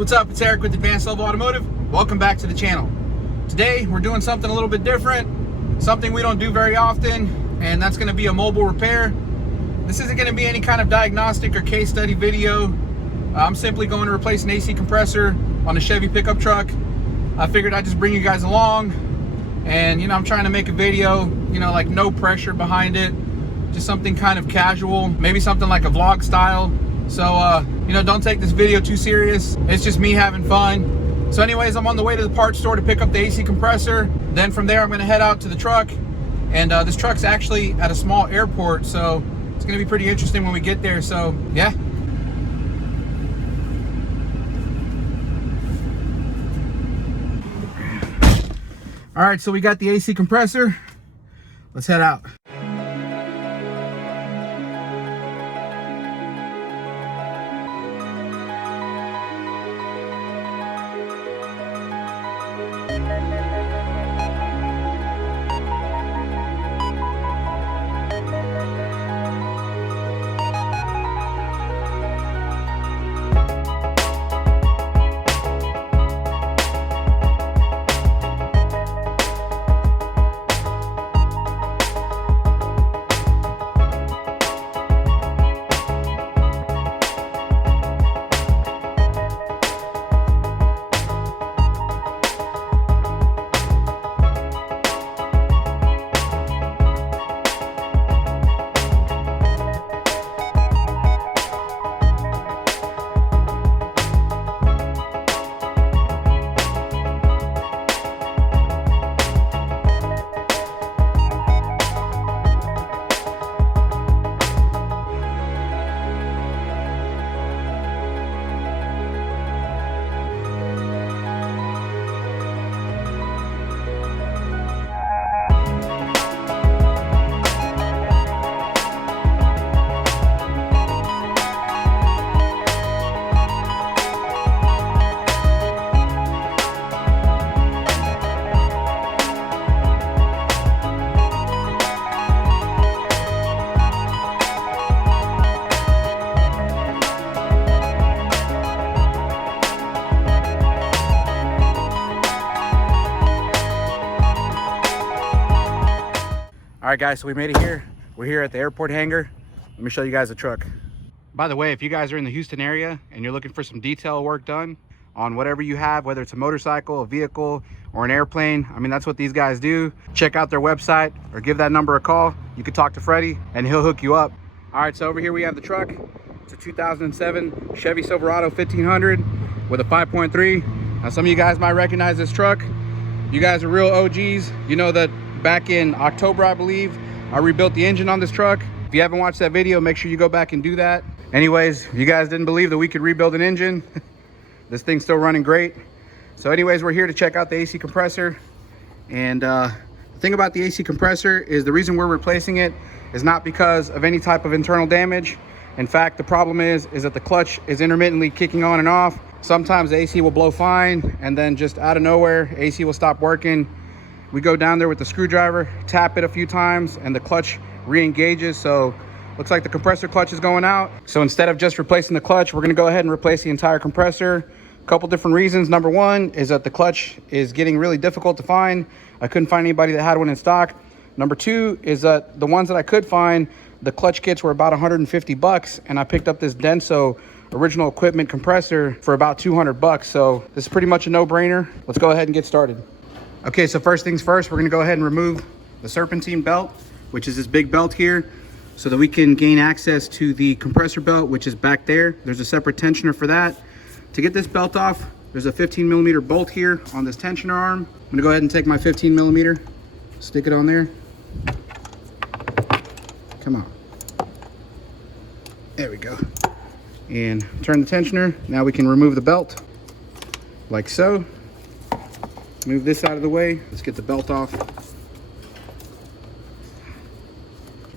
what's up? It's Eric with Advanced Level Automotive. Welcome back to the channel. Today we're doing something a little bit different, something we don't do very often, and that's going to be a mobile repair. This isn't going to be any kind of diagnostic or case study video. I'm simply going to replace an AC compressor on a Chevy pickup truck. I figured I'd just bring you guys along, and I'm trying to make a video, like no pressure behind it, just something kind of casual, maybe something like a vlog style. So don't take this video too serious. It's just me having fun. So anyways, I'm on the way to the parts store to pick up the AC compressor. Then from there, I'm gonna head out to the truck. And this truck's actually at a small airport, so it's gonna be pretty interesting when we get there. So yeah. All right, so we got the AC compressor. Let's head out. All right, guys, so we made it here. We're here at the airport hangar. Let me show you guys the truck. By the way, if you guys are in the Houston area and you're looking for some detail work done on whatever you have, whether it's a motorcycle, a vehicle, or an airplane, that's what these guys do. Check out their website or give that number a call. You can talk to Freddie and he'll hook you up. All right, so over here we have the truck. It's a 2007 Chevy Silverado 1500 with a 5.3. Now, some of you guys might recognize this truck. You guys are real OGs. You know that back in October, I believe, I rebuilt the engine on this truck. If you haven't watched that video, make sure you go back and do that. Anyways, if you guys didn't believe that we could rebuild an engine, this thing's still running great. So anyways, we're here to check out the AC compressor. And the thing about the AC compressor is the reason we're replacing it is not because of any type of internal damage. In fact, the problem is that the clutch is intermittently kicking on and off. Sometimes the AC will blow fine, and then just out of nowhere, AC will stop working. We go down there with the screwdriver, tap it a few times, and the clutch re-engages. So looks like the compressor clutch is going out. So instead of just replacing the clutch, we're gonna go ahead and replace the entire compressor. A couple different reasons. Number one is that the clutch is getting really difficult to find. I couldn't find anybody that had one in stock. Number two is that the ones that I could find, the clutch kits were about 150 bucks, and I picked up this Denso original equipment compressor for about 200 bucks. So this is pretty much a no-brainer. Let's go ahead and get started. Okay, so first things first, we're gonna go ahead and remove the serpentine belt, which is this big belt here, so that we can gain access to the compressor belt, which is back there. There's a separate tensioner for that. To get this belt off, there's a 15mm bolt here on this tensioner arm. I'm gonna go ahead and take my 15mm, stick it on there. Come on. There we go. And turn the tensioner. Now we can remove the belt, like so. Move this out of the way. Let's get the belt off.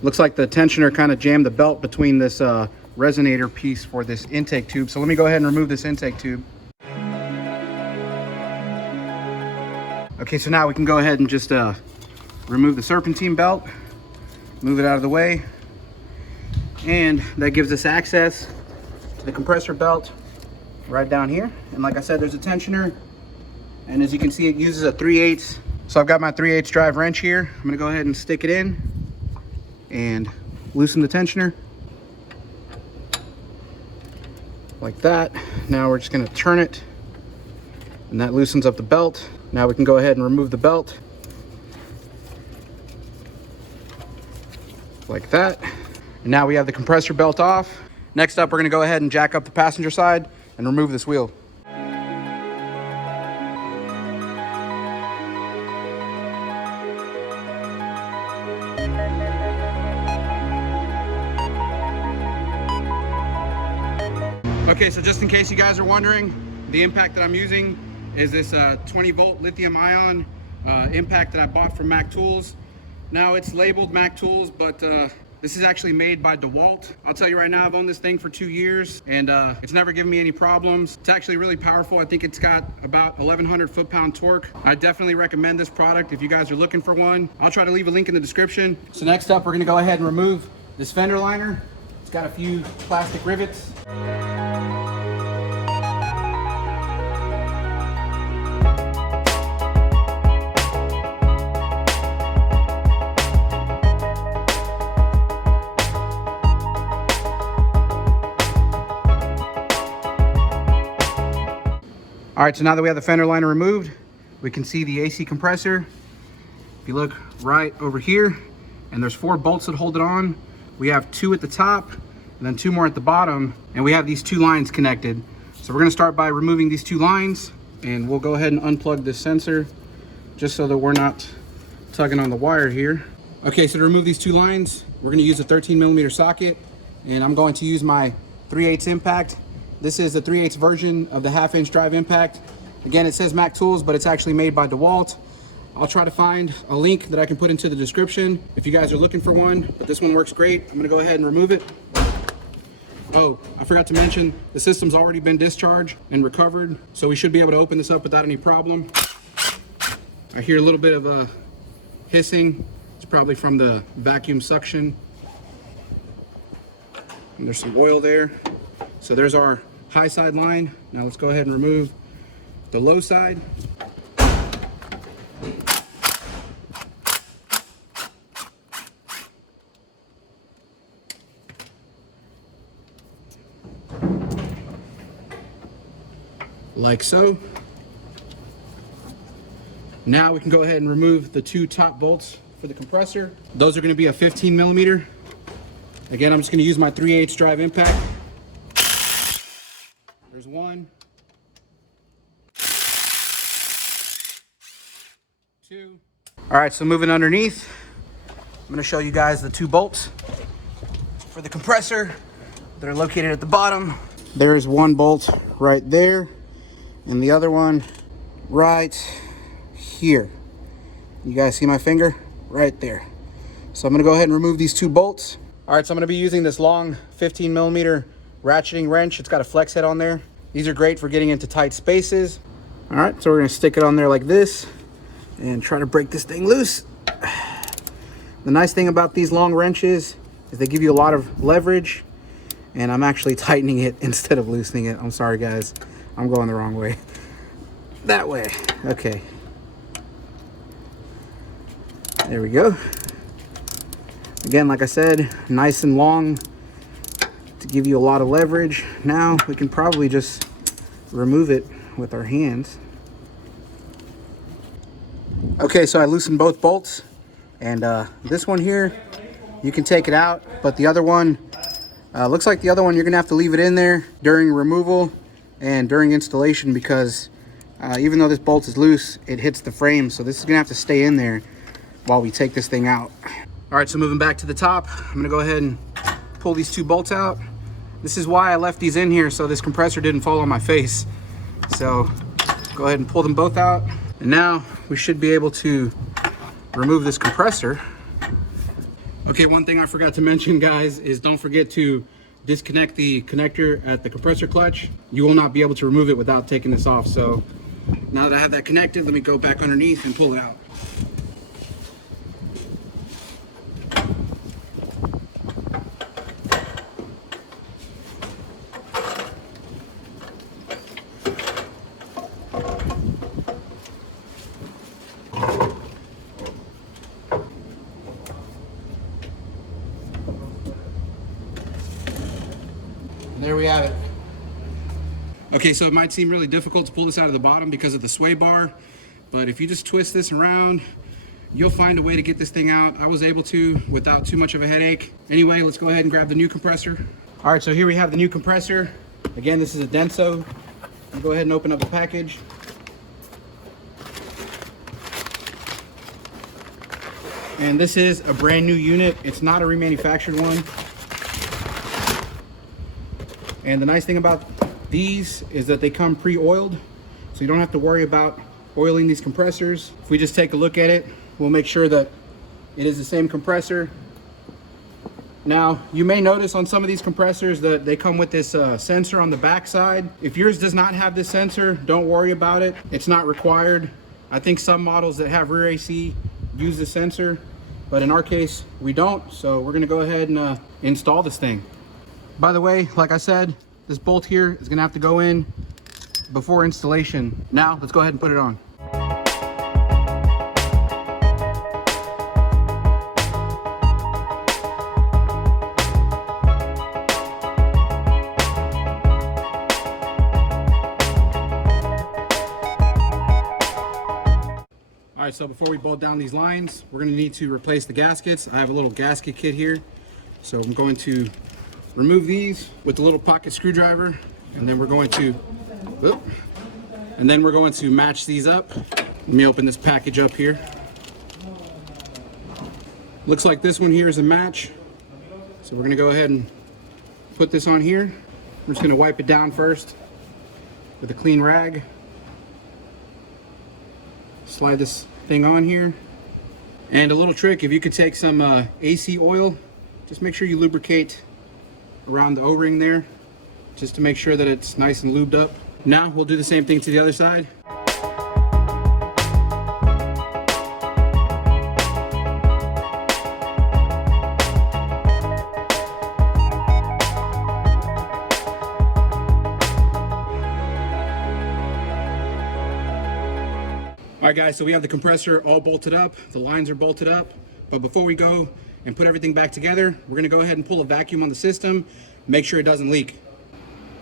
Looks like the tensioner kind of jammed the belt between this resonator piece for this intake tube. So let me go ahead and remove this intake tube. Okay, so now we can go ahead and just remove the serpentine belt, move it out of the way, and that gives us access to the compressor belt right down here. And like I said, there's a tensioner. And as you can see, it uses a 3/8. So I've got my 3/8 drive wrench here. I'm gonna go ahead and stick it in and loosen the tensioner. Like that. Now we're just gonna turn it, and that loosens up the belt. Now we can go ahead and remove the belt. Like that. And now we have the compressor belt off. Next up, we're gonna go ahead and jack up the passenger side and remove this wheel. Okay, so just in case you guys are wondering, the impact that I'm using is this 20 volt lithium ion impact that I bought from Mac Tools. Now it's labeled Mac Tools, but this is actually made by DeWalt. I'll tell you right now, I've owned this thing for 2 years and it's never given me any problems. It's actually really powerful. I think it's got about 1100 foot-pound torque. I definitely recommend this product if you guys are looking for one. I'll try to leave a link in the description. So next up, we're gonna go ahead and remove this fender liner. It's got a few plastic rivets. All right, so now that we have the fender liner removed, we can see the AC compressor. If you look right over here, and there's 4 bolts that hold it on. We have 2 at the top, and then 2 more at the bottom, and we have these 2 lines connected. So we're gonna start by removing these 2 lines, and we'll go ahead and unplug this sensor, just so that we're not tugging on the wire here. Okay, so to remove these 2 lines, we're gonna use a 13mm socket, and I'm going to use my 3/8 impact. This is the 3/8 version of the 1/2-inch drive impact. Again, it says Mac Tools, but it's actually made by DeWalt. I'll try to find a link that I can put into the description if you guys are looking for one, but this one works great. I'm gonna go ahead and remove it. Oh, I forgot to mention, the system's already been discharged and recovered, so we should be able to open this up without any problem. I hear a little bit of hissing. It's probably from the vacuum suction. And there's some oil there. So there's our high side line. Now let's go ahead and remove the low side. Like so. Now we can go ahead and remove the 2 top bolts for the compressor. Those are going to be a 15mm. Again, I'm just going to use my 3/8 drive impact. There's 1, 2. All right, so moving underneath, I'm going to show you guys the 2 bolts for the compressor that are located at the bottom. There's 1 bolt right there, and the other one right here. You guys see my finger? Right there. So I'm gonna go ahead and remove these 2 bolts. All right, so I'm gonna be using this long 15mm ratcheting wrench. It's got a flex head on there. These are great for getting into tight spaces. All right, so we're gonna stick it on there like this and try to break this thing loose. The nice thing about these long wrenches is they give you a lot of leverage, and I'm actually tightening it instead of loosening it. I'm sorry guys, I'm going the wrong way. That way, okay. There we go. Again, like I said, nice and long to give you a lot of leverage. Now we can probably just remove it with our hands. Okay, so I loosened both bolts, and this one here, you can take it out, but the other one, looks like the other one you're gonna have to leave it in there during removal and during installation, because even though this bolt is loose, it hits the frame, so this is gonna have to stay in there while we take this thing out. All right, so moving back to the top, I'm gonna go ahead and pull these 2 bolts out. This is why I left these in here, so this compressor didn't fall on my face. So go ahead and pull them both out. And now we should be able to remove this compressor. Okay, one thing I forgot to mention, guys, is don't forget to disconnect the connector at the compressor clutch. You will not be able to remove it without taking this off. So now that I have that connected, let me go back underneath and pull it out. there we have it. Okay, so it might seem really difficult to pull this out of the bottom because of the sway bar, but if you just twist this around, you'll find a way to get this thing out. I was able to without too much of a headache. Anyway, let's go ahead and grab the new compressor. All right, so here we have the new compressor. Again, this is a Denso. I'll go ahead and open up the package. And this is a brand new unit. It's not a remanufactured one. And the nice thing about these is that they come pre-oiled, so you don't have to worry about oiling these compressors. If we just take a look at it, we'll make sure that it is the same compressor. Now, you may notice on some of these compressors that they come with this sensor on the back side. If yours does not have this sensor, don't worry about it. It's not required. I think some models that have rear AC use the sensor, but in our case, we don't. So we're gonna go ahead and install this thing. By the way, like I said, this bolt here is gonna have to go in before installation. Now, let's go ahead and put it on. All right, so before we bolt down these lines, we're gonna need to replace the gaskets. I have a little gasket kit here. So I'm going to remove these with the little pocket screwdriver, and then we're going to, match these up. Let me open this package up here. Looks like this one here is a match. So we're gonna go ahead and put this on here. I'm just gonna wipe it down first with a clean rag. Slide this thing on here. And a little trick, if you could take some AC oil, just make sure you lubricate around the O-ring there, just to make sure that it's nice and lubed up. Now we'll do the same thing to the other side. All right guys, so we have the compressor all bolted up, the lines are bolted up, but before we go and put everything back together, we're gonna go ahead and pull a vacuum on the system, make sure it doesn't leak.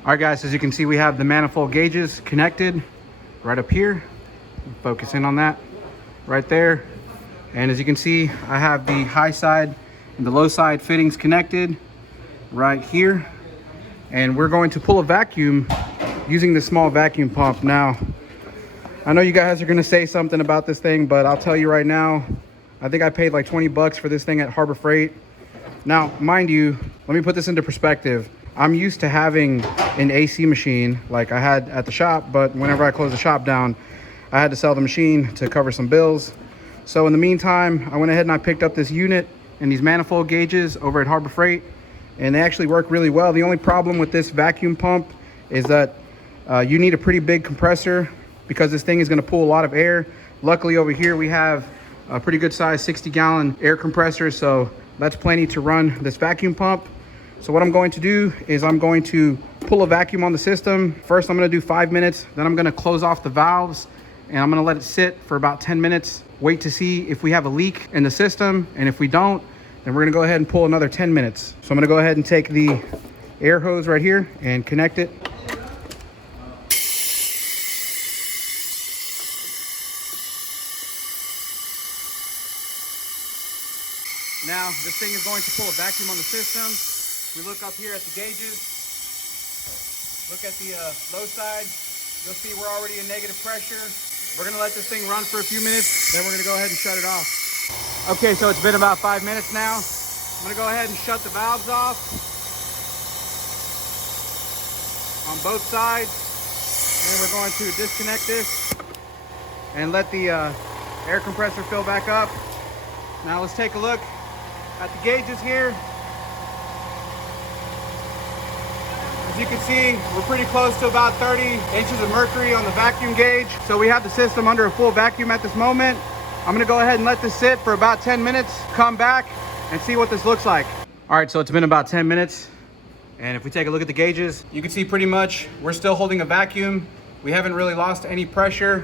All right guys, as you can see, we have the manifold gauges connected right up here. Focus in on that right there. And as you can see, I have the high side and the low side fittings connected right here. And we're going to pull a vacuum using the small vacuum pump. Now, I know you guys are gonna say something about this thing, but I'll tell you right now, I think I paid like 20 bucks for this thing at Harbor Freight. Now, mind you, let me put this into perspective. I'm used to having an AC machine like I had at the shop, but whenever I closed the shop down, I had to sell the machine to cover some bills. So in the meantime, I went ahead and I picked up this unit and these manifold gauges over at Harbor Freight, and they actually work really well. The only problem with this vacuum pump is that you need a pretty big compressor because this thing is gonna pull a lot of air. Luckily over here, we have a pretty good size 60-gallon air compressor, so that's plenty to run this vacuum pump. So what I'm going to do is I'm going to pull a vacuum on the system. First, I'm gonna do 5 minutes, then I'm gonna close off the valves and I'm gonna let it sit for about 10 minutes, wait to see if we have a leak in the system, and if we don't, then we're gonna go ahead and pull another 10 minutes. So I'm gonna go ahead and take the air hose right here and connect it. Now, this thing is going to pull a vacuum on the system. We look up here at the gauges, look at the low side, you'll see we're already in negative pressure. We're gonna let this thing run for a few minutes, then we're gonna go ahead and shut it off. Okay, so it's been about 5 minutes now. I'm gonna go ahead and shut the valves off on both sides. Then we're going to disconnect this and let the air compressor fill back up. Now let's take a look at the gauges here. As you can see, we're pretty close to about 30 inches of mercury on the vacuum gauge. So we have the system under a full vacuum at this moment. I'm gonna go ahead and let this sit for about 10 minutes, come back and see what this looks like. All right, so it's been about 10 minutes. And if we take a look at the gauges, you can see pretty much we're still holding a vacuum. We haven't really lost any pressure.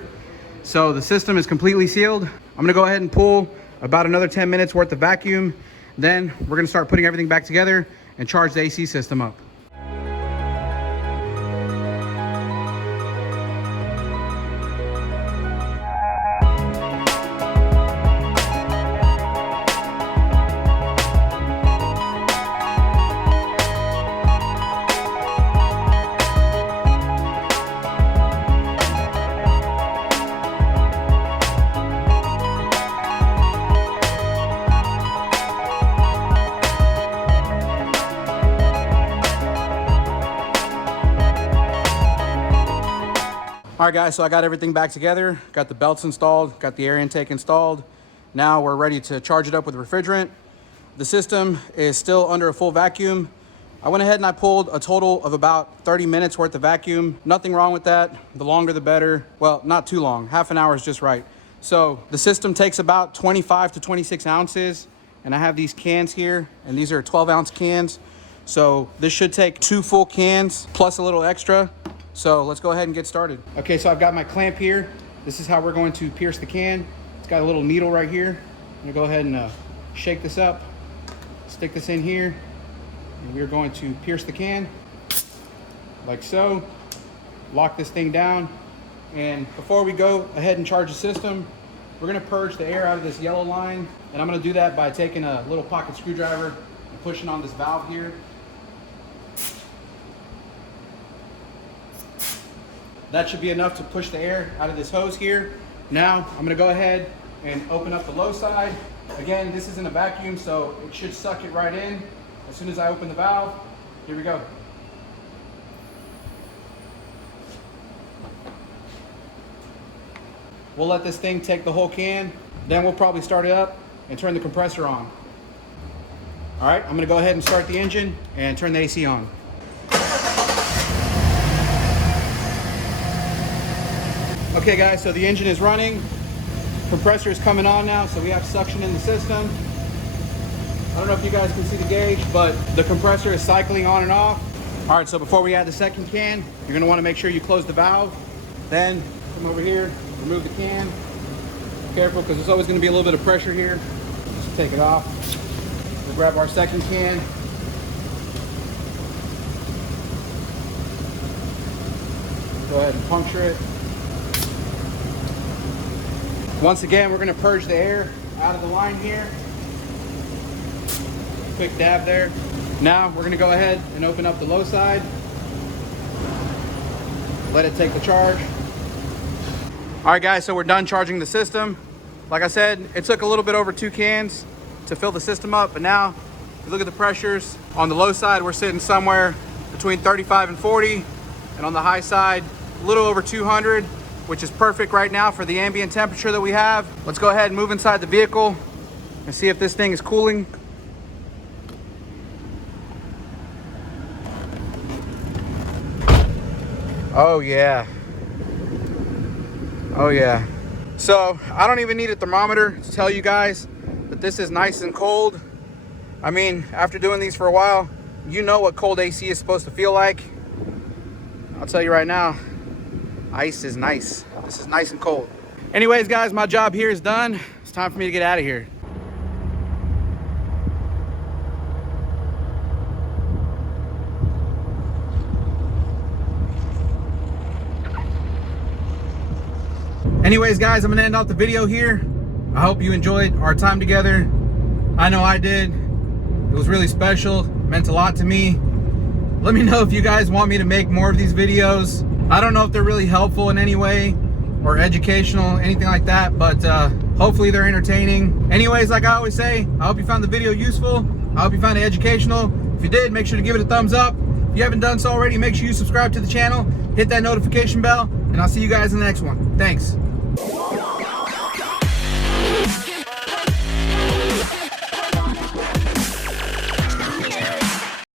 So the system is completely sealed. I'm gonna go ahead and pull about another 10 minutes worth of vacuum. Then we're gonna start putting everything back together and charge the AC system up. right, guys, so I got everything back together. Got the belts installed, got the air intake installed. Now we're ready to charge it up with refrigerant. The system is still under a full vacuum. I went ahead and I pulled a total of about 30 minutes worth of vacuum. Nothing wrong with that. The longer the better. Well, not too long. Half an hour is just right. So the system takes about 25 to 26 ounces. And I have these cans here, and these are 12-ounce cans. So this should take 2 full cans plus a little extra. So let's go ahead and get started. Okay, so I've got my clamp here. This is how we're going to pierce the can. It's got a little needle right here. I'm gonna go ahead and shake this up, stick this in here, and we're going to pierce the can like so. Lock this thing down. And before we go ahead and charge the system, we're gonna purge the air out of this yellow line. And I'm gonna do that by taking a little pocket screwdriver and pushing on this valve here. That should be enough to push the air out of this hose here. Now, I'm gonna go ahead and open up the low side. Again, this isn't a vacuum, so it should suck it right in. As soon as I open the valve, here we go. We'll let this thing take the whole can. Then we'll probably start it up and turn the compressor on. All right, I'm gonna go ahead and start the engine and turn the AC on. Okay guys, so the engine is running. Compressor is coming on now, so we have suction in the system. I don't know if you guys can see the gauge, but the compressor is cycling on and off. All right, so before we add the second can, you're gonna wanna make sure you close the valve. Then come over here, remove the can. Careful, because there's always gonna be a little bit of pressure here. Just take it off. We'll grab our second can. Go ahead and puncture it. Once again, we're gonna purge the air out of the line here. Quick dab there. Now we're gonna go ahead and open up the low side. Let it take the charge. All right guys, so we're done charging the system. Like I said, it took a little bit over 2 cans to fill the system up, but now if you look at the pressures, on the low side, we're sitting somewhere between 35 and 40, and on the high side, a little over 200, which is perfect right now for the ambient temperature that we have. Let's go ahead and move inside the vehicle and see if this thing is cooling. Oh yeah. Oh yeah. So I don't even need a thermometer to tell you guys that this is nice and cold. I mean, after doing these for a while, you know what cold AC is supposed to feel like. I'll tell you right now, ice is nice. This is nice and cold. Anyways, guys, my job here is done. It's time for me to get out of here. Anyways, guys, I'm gonna end off the video here. I hope you enjoyed our time together. I know I did. It was really special, meant a lot to me. Let me know if you guys want me to make more of these videos. I don't know if they're really helpful in any way or educational, anything like that, but hopefully they're entertaining. Anyways, like I always say, I hope you found the video useful. I hope you found it educational. If you did, make sure to give it a thumbs up. If you haven't done so already, make sure you subscribe to the channel, hit that notification bell, and I'll see you guys in the next one. Thanks.